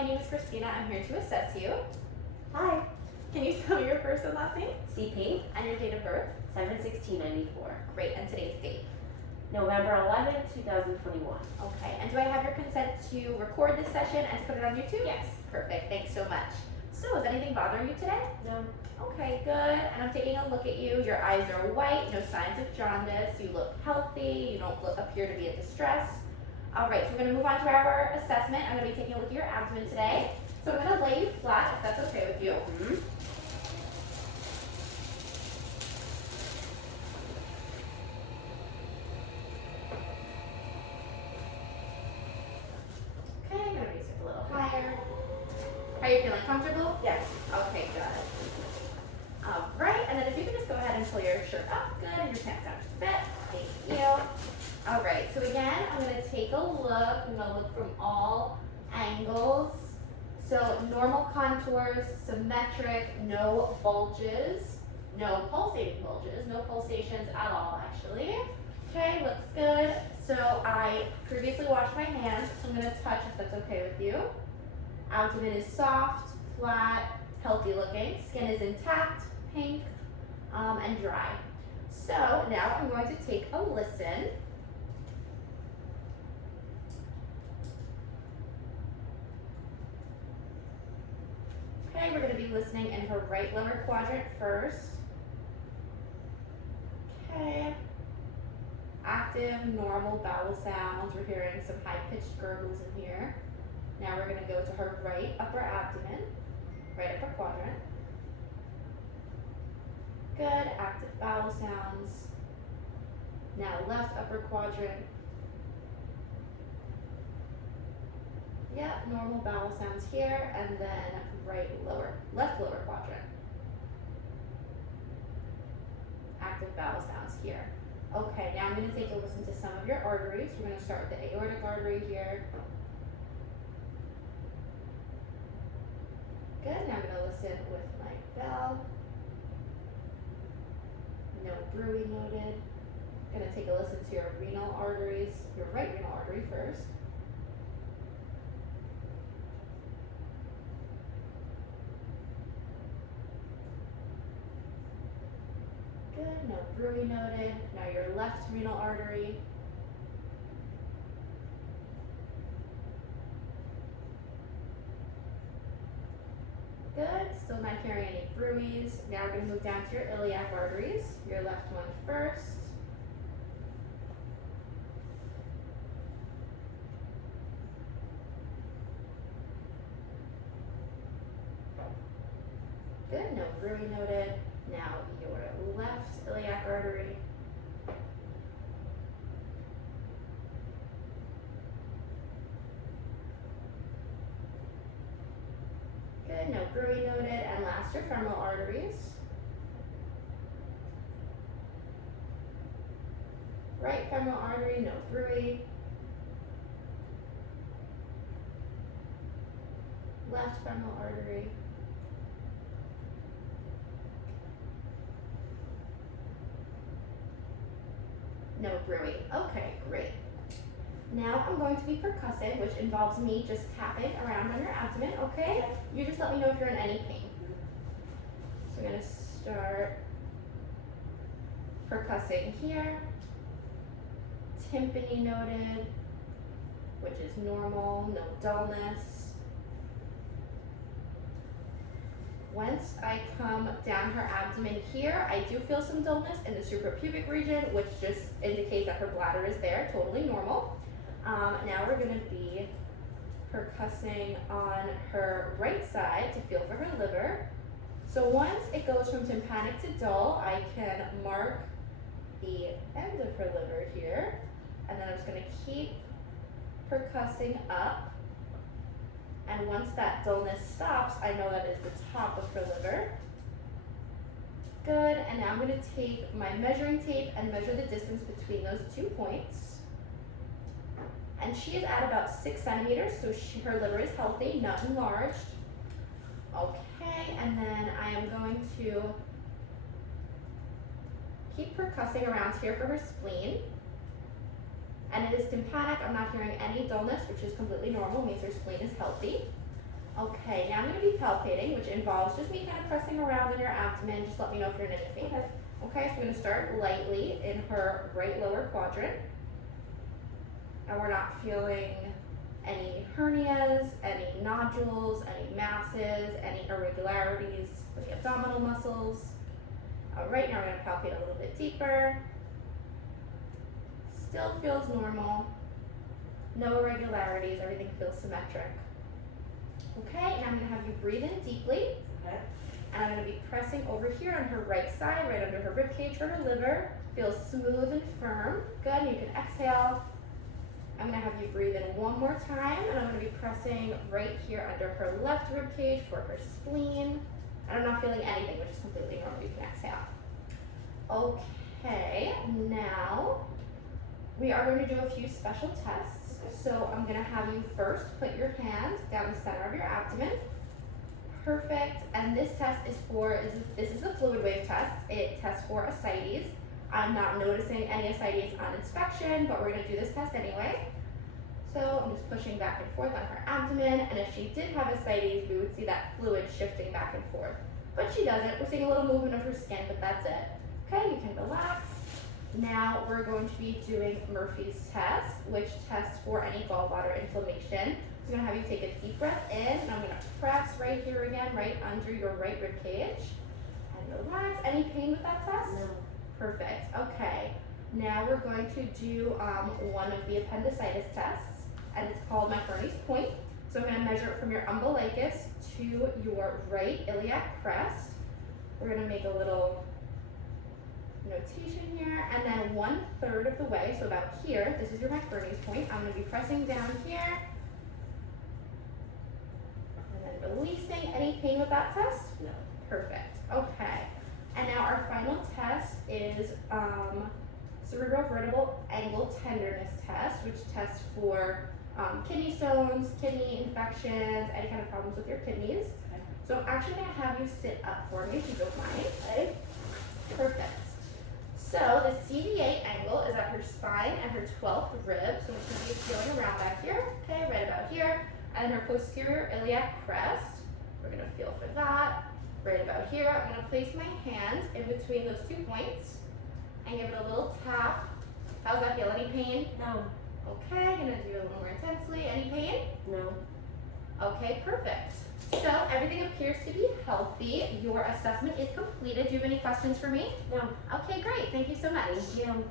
my name is Christina. I'm here to assess you. Hi. Can you tell me your first and last name? CP, And your date of birth? 7/16/94. Great, and today's date? November 11th, 2021. Okay, and do I have your consent to record this session and to put it on YouTube? Yes. Perfect, thanks so much. So, is anything bothering you today? No. Okay, good. And I'm taking a look at you. Your eyes are white, no signs of jaundice. You look healthy. You don't appear to be in distress. All right, so we're going to move on to our assessment. I'm going to be taking a look at your abdomen today. So I'm going to lay you flat, if that's okay with you. Okay, I'm going to raise it a little higher. Are you feeling comfortable? Yes. Okay, good. All right, and then if you can just go ahead and pull your shirt up, good, and your pants down just a bit. Thank you. All right, so again, I'm going to take a look. I'm going to look from all angles. So normal contours, symmetric, no bulges, no pulsating bulges, no pulsations at all, actually. Okay, looks good. So I previously washed my hands, so I'm going to touch if that's okay with you. Abdomen is soft, flat, healthy looking. Skin is intact, pink, and dry. So now I'm going to take a listen. Okay, we're going to be listening in her right lower quadrant first. Okay. Active, normal bowel sounds. We're hearing some high-pitched gurgles in here. Now we're going to go to her right upper abdomen, right upper quadrant. Good, active bowel sounds. Now left upper quadrant. Yep, normal bowel sounds here, and then left lower quadrant. Active bowel sounds here. Okay, now I'm going to take a listen to some of your arteries. We're going to start with the aortic artery here. Good, now I'm going to listen with my valve. No bruit noted. I'm going to take a listen to your renal arteries, your right renal artery first. Good, no bruit noted. Now your left renal artery. Good, still not hearing any bruits. Now we're going to move down to your iliac arteries. Your left one first. Good, no bruit noted. Now your left iliac artery. Good, no bruit noted. And last, your femoral arteries. Right femoral artery, no bruit. Left femoral artery. No bruit. Okay, great. Now I'm going to be percussive, which involves me just tapping around on your abdomen, okay? You just let me know if you're in any pain. So I'm going to start percussing here. Tympany noted, which is normal, no dullness. Once I come down her abdomen here, I do feel some dullness in the suprapubic region, which just indicates that her bladder is there, totally normal. Now we're going to be percussing on her right side to feel for her liver. So once it goes from tympanic to dull, I can mark the end of her liver here, and then I'm just going to keep percussing up. And once that dullness stops, I know that is the top of her liver. Good, and now I'm going to take my measuring tape and measure the distance between those 2 points. And she is at about 6 centimeters, so her liver is healthy, not enlarged. Okay, and then I am going to keep percussing around here for her spleen. And it is tympanic. I'm not hearing any dullness, which is completely normal, means her spleen is healthy. Okay, now I'm going to be palpating, which involves just me kind of pressing around in your abdomen. Just let me know if you're in any pain. Okay. Okay, so I'm going to start lightly in her right lower quadrant. And we're not feeling any hernias, any nodules, any masses, any irregularities with the abdominal muscles. All right, now we're going to palpate a little bit deeper. Still feels normal. No irregularities, everything feels symmetric. Okay, now I'm going to have you breathe in deeply. Okay. And I'm going to be pressing over here on her right side, right under her rib cage for her liver. Feels smooth and firm. Good, you can exhale. I'm going to have you breathe in one more time, and I'm going to be pressing right here under her left rib cage for her spleen. And I'm not feeling anything, which is completely normal. You can exhale. Okay, now we are going to do a few special tests. So I'm going to have you first put your hand down the center of your abdomen. Perfect. And this test is this is a fluid wave test. It tests for ascites. I'm not noticing any ascites on inspection, but we're going to do this test anyway. So I'm just pushing back and forth on her abdomen, and if she did have ascites, we would see that fluid shifting back and forth. But she doesn't. We're seeing a little movement of her skin, but that's it. Okay, you can relax. Now we're going to be doing Murphy's test, which tests for any gallbladder inflammation. So I'm going to have you take a deep breath in, and I'm going to press right here again, right under your right rib cage. And relax. Any pain with that test? No. Perfect. Okay. Now we're going to do one of the appendicitis tests, and it's called McBurney's point. So I'm going to measure it from your umbilicus to your right iliac crest. We're going to make a little notation here, and then 1/3 of the way, so about here, this is your McBurney's point. I'm going to be pressing down here, and then releasing. Any pain with that test? No. Perfect. Okay. And now our final test is cerebrovertebral angle tenderness test, which tests for kidney stones, kidney infections, any kind of problems with your kidneys. Okay. So I'm actually going to have you sit up for me if you don't mind. Okay. Perfect. So the CVA angle is at her spine and her 12th rib, so it's going to be feeling around back here, okay, right about here, and her posterior iliac crest. We're going to feel for that, right about here. I'm going to place my hand in between those 2 points and give it a little tap. How's that feel? Any pain? No. Okay, I'm going to do it a little more intensely. Any pain? No. Okay, perfect. So everything appears to be healthy. Your assessment is completed. Do you have any questions for me? No. Okay, great. Thank you so much. Thank you.